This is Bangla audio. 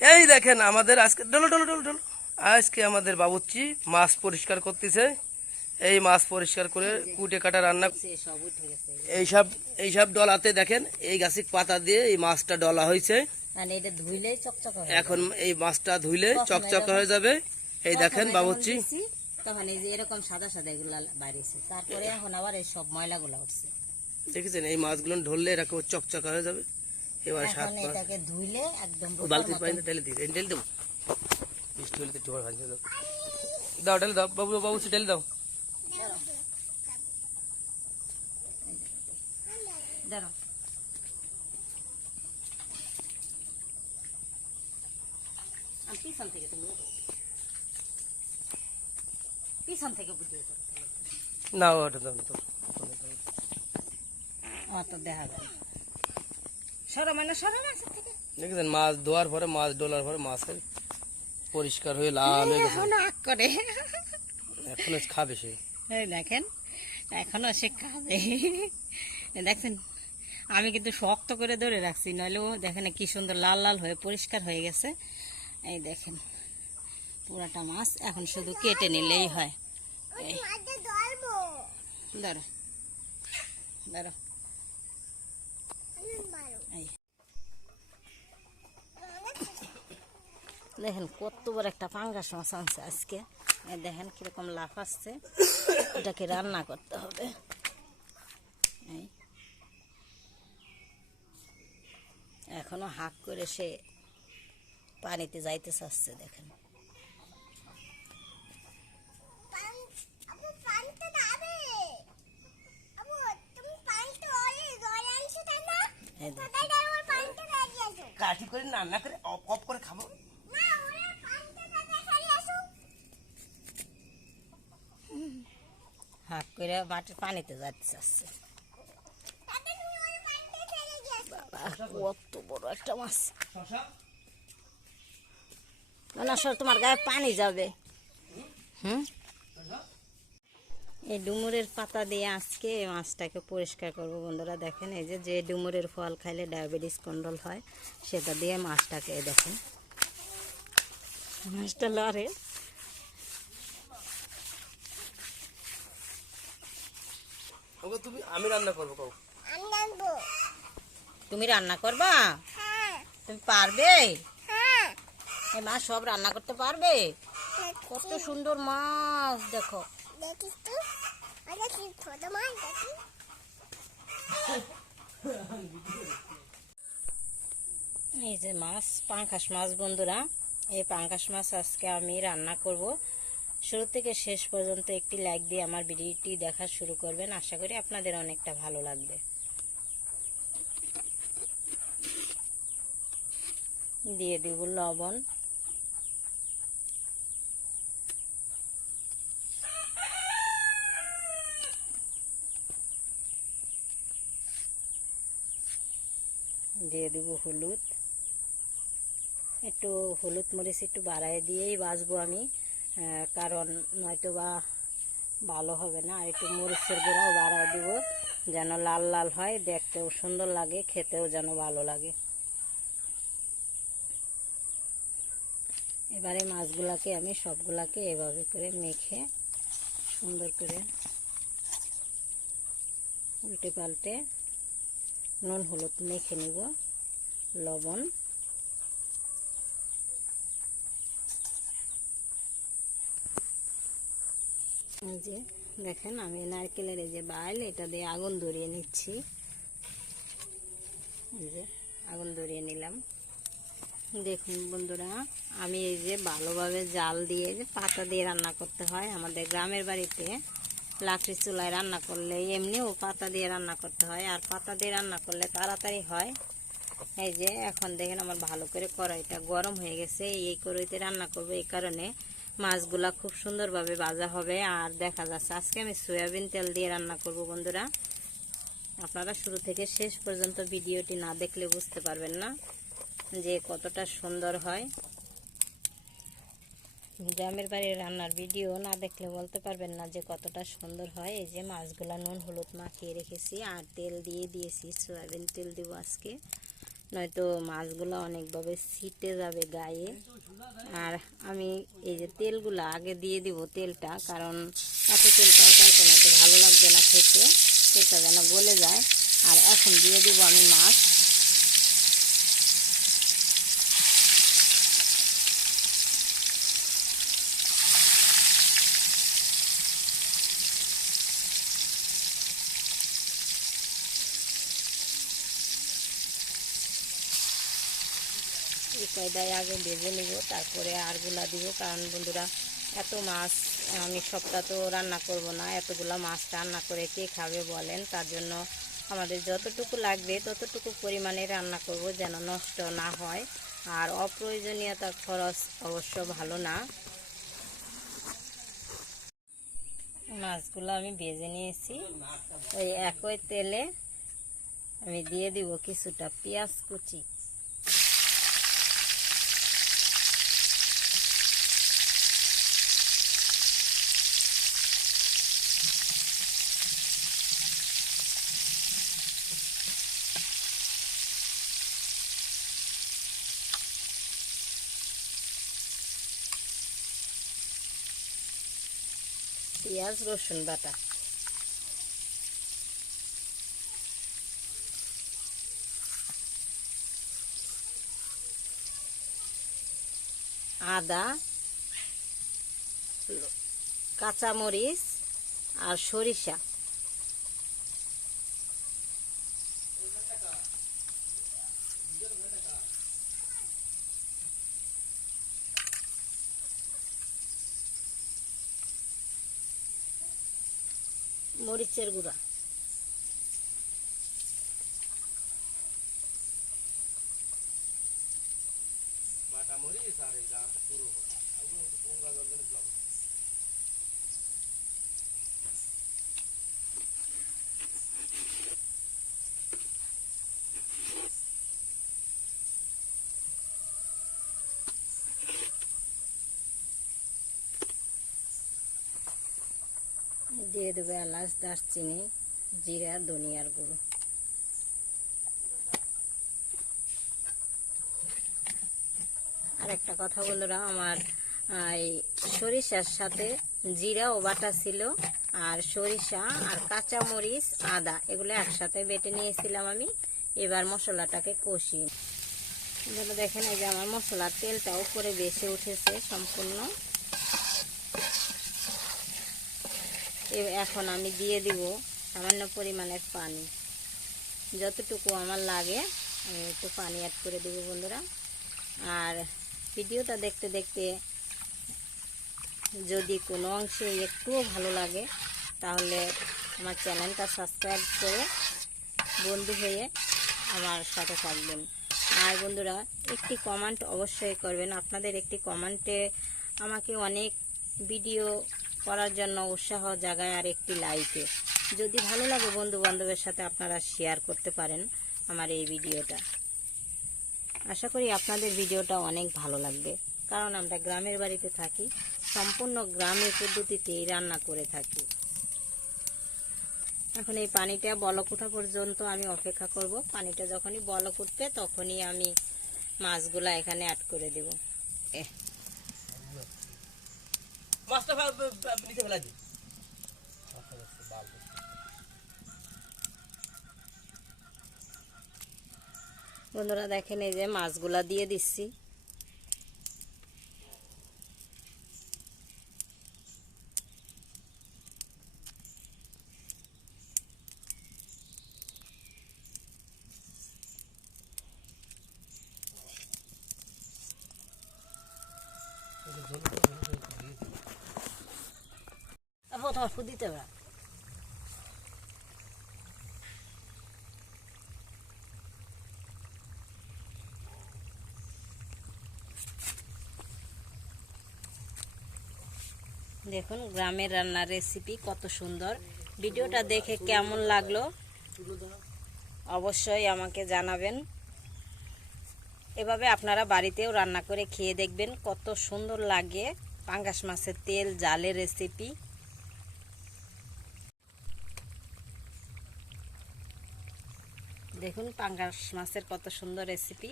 এই দেখেন আমাদের আজকে ডলো ডলো ডলো ডলো আজকে আমাদের বাবুর্চি মাছ পরিষ্কার করতেছে। এই মাছ পরিষ্কার করে কুটে কাটা রান্না এইসব এইসব ডলাতে দেখেন এই গাছের পাতা দিয়ে এই মাছটা ডলা হয়েছে। এখন এই মাছটা ধুইলে চকচকে হয়ে যাবে। এই দেখেন বাবুর্চি তখন এই যে এরকম সাদা সাদা এগুলা বাইরেছে, তারপরে এখন আবার এই সব ময়লাগুলা উঠছে। দেখেছেন এই মাছগুলো ধরলে এরকম চকচকা হয়ে যাবে। এবার এটাকে ধুইলে একদম বালতির পানিতে ঢেলে দিই, ঢেলে দেবো। বৃষ্টি হলে তো জোয়ার ভাঙছে। দাও ঢেলে দাও বাবু, বাবু ঢেলে দাও। দাঁড়াও পিছন থেকে, তুমি পিছন থেকে বুঝিয়ে করো না, ওটা দাও তো, অত দেখা যায় সরো মানে সরো মাছ থেকে। দেখেছেন মাছ ধোয়ার পরে, মাছ ডোলার পরে মাছের পরিষ্কার হয়ে লাল হয়ে গেছে। করে এখন খাবে সে, দেখেন এখনো সে খাবে। দেখছেন আমি কিন্তু শক্ত করে ধরে রাখছি, নইলেও দেখেন কি সুন্দর লাল লাল হয়ে পরিষ্কার হয়ে গেছে। এই দেখেন পুরাটা মাছ এখন শুধু কেটে নিলেই হয়। ধরো ধরো, দেখেন কত বড় একটা পাঙ্গাস মাছ আনছে আজকে। দেখেন কিরকম লাফ আসছে, এটাকে রান্না করতে হবে। এখনো হাক করে সে পানিতে যাইতে চাচ্ছে। দেখেন কাঠি করে রান্না করে অফ অফ করে খাবো। হাক করে মাটির পানিতে যাইতে চাচ্ছে। কত বড় একটা মাছ। না সর, তোমার গায়ে পানি যাবে। এই ডুমুরের পাতা দিয়ে আজকে মাছটাকে পরিষ্কার করব বন্ধুরা। দেখেন এই যে ডুমুরের ফল খাইলে ডায়াবেটিস কন্ট্রোল হয়, সেটা দিয়ে মাছটাকে দেখেন মাছটা লড়ে। আমি রান্না করবো। তুমি রান্না করবা? তুমি পারবে? এই মাছ সব রান্না করতে পারবে? কত সুন্দর মাছ দেখো। এই যে মাছ, পাঙ্গাস মাছ বন্ধুরা। এই পাঙ্গাস মাছ আজকে আমি রান্না করব। শুরু থেকে শেষ পর্যন্ত একটি লাইক দিয়ে আমার ভিডিওটি দেখা শুরু করবেন, আশা করি আপনাদের অনেকটা ভালো লাগবে। দিয়ে দিব লবণ, দিয়ে দিব হলুদ, একটু হলুদ মরিচ একটু বাড়ায় দিয়েই ভাজবো আমি, কারণ নয়তো বা ভালো হবে না। আর একটু মরিচের গুঁড়াও বাড়ায় দিব যেন লাল লাল হয়, দেখতেও সুন্দর লাগে, খেতেও যেন ভালো লাগে। এবারে মাছগুলাকে আমি সবগুলাকে এভাবে করে মেখে সুন্দর করে উল্টে পাল্টে নুন হলুদ মেখে নিব, লবণ, এই যে দেখেন আমি নারকেলের এই যে বাইল, এটা দিয়ে আগুন ধরিয়ে নিচ্ছি। এই যে আগুন ধরিয়ে নিলাম। দেখুন বন্ধুরা, আমি এই যে ভালোভাবে জাল দিয়ে, যে পাতা দিয়ে রান্না করতে হয় আমাদের গ্রামের বাড়িতে, লাকড়ি চুলায় রান্না করলে এমনিও পাতা দিয়ে রান্না করতে হয়, আর পাতা দিয়ে রান্না করলে তাড়াতাড়ি হয়। এই যে এখন দেখেন আমার ভালো করে কড়াইটা গরম হয়ে গেছে। এই কড়াইতে রান্না করবো, এই কারণে মাছগুলা খুব সুন্দরভাবে ভাজা হবে। আর দেখা যাচ্ছে আজকে আমি সয়াবিন তেল দিয়ে রান্না করব বন্ধুরা। আপনারা শুরু থেকে শেষ পর্যন্ত ভিডিওটি না দেখলে বুঝতে পারবেন না যে কতটা সুন্দর হয়। গ্রামের বাড়ির রান্নার ভিডিও না দেখলে বলতে পারবেন না যে কতটা সুন্দর হয়। এই যে মাছগুলা নুন হলুদ মাখিয়ে রেখেছি, আর তেল দিয়ে দিয়েছি, সয়াবিন তেল দিব আজকে। নয়তো মাছগুলো অনেকভাবে ছিটে যাবে গায়ে। আর আমি এই যে তেলগুলো আগে দিয়ে দিব তেলটা, কারণ এত তেল তরকারি কোনো তো ভালো লাগবে না খেতে, তেলটা যেন গলে যায়। আর এখন দিয়ে দিব আমি মাছ। এই কয়দায় আগে ভেজে নিব, তারপরে আরগুলা দিব। কারণ বন্ধুরা এত মাছ আমি সবটা তো রান্না করব না, এতগুলা মাছ রান্না করে কে খাবে বলেন? তার জন্য আমাদের যতটুকু লাগবে ততটুকু পরিমাণে রান্না করব, যেন নষ্ট না হয়। আর অপ্রয়োজনীয়তা খরচ অবশ্য ভালো না। মাছগুলো আমি ভেজে নিয়েছি। ওই একই তেলে আমি দিয়ে দিব কিছুটা পেঁয়াজ কুচি। পেঁয়াজ রসুন বাটা, আদা, কাঁচামরিচ আর সরিষা। মরিচের গুঁড়া, দিয়ে দেবো এলাচ, দারচিনি, জিরা, ধনিয়ার গুঁড়ো। আর একটা কথা বন্ধুরা, আমার এই সরিষার সাথে জিরাও বাটা ছিল, আর সরিষা আর কাঁচামরিচ, আদা এগুলো একসাথে বেটে নিয়েছিলাম আমি। এবার মশলাটাকে কষিয়ে দেখেন, এই যে আমার মশলার তেলটা উপরে বেশি উঠেছে সম্পূর্ণ। এখন আমি দিয়ে দিব সামান্য পরিমাণের পানি, যতটুকু আমার লাগে আমি একটু পানি অ্যাড করে দেব বন্ধুরা। আর ভিডিওটা দেখতে দেখতে যদি কোনো অংশে একটুও ভালো লাগে তাহলে আমার চ্যানেলটা সাবস্ক্রাইব করে বন্ধু হয়ে আমার সাথে থাকবেন। আর বন্ধুরা একটি কমেন্ট অবশ্যই করবেন, আপনাদের একটি কমেন্টে আমাকে অনেক ভিডিও করার জন্য উৎসাহ জাগায়। আর একটি লাইকে যদি ভালো লাগে বন্ধু বান্ধবের সাথে আপনারা শেয়ার করতে পারেন আমার এই ভিডিওটা। আশা করি আপনাদের ভিডিওটা অনেক ভালো লাগবে, কারণ আমরা গ্রামের বাড়িতে থাকি, সম্পূর্ণ গ্রামের পদ্ধতিতেই রান্না করে থাকি। এখন এই পানিটা বলক ওঠা পর্যন্ত আমি অপেক্ষা করব। পানিটা যখনই বলক উঠবে তখনই আমি মাছগুলা এখানে অ্যাড করে দেব। বন্ধুরা দেখেন, এই যে মাছগুলা দিয়ে দিচ্ছি। তোমার দিতে হবে। দেখুন গ্রামের রান্নার রেসিপি কত সুন্দর। ভিডিওটা দেখে কেমন লাগলো অবশ্যই আমাকে জানাবেন। এভাবে আপনারা বাড়িতেও রান্না করে খেয়ে দেখবেন, কত সুন্দর লাগে পাঙ্গাস মাছের তেল জালের রেসিপি। দেখুন পাঙ্গাস মাছের কত সুন্দর রেসিপি।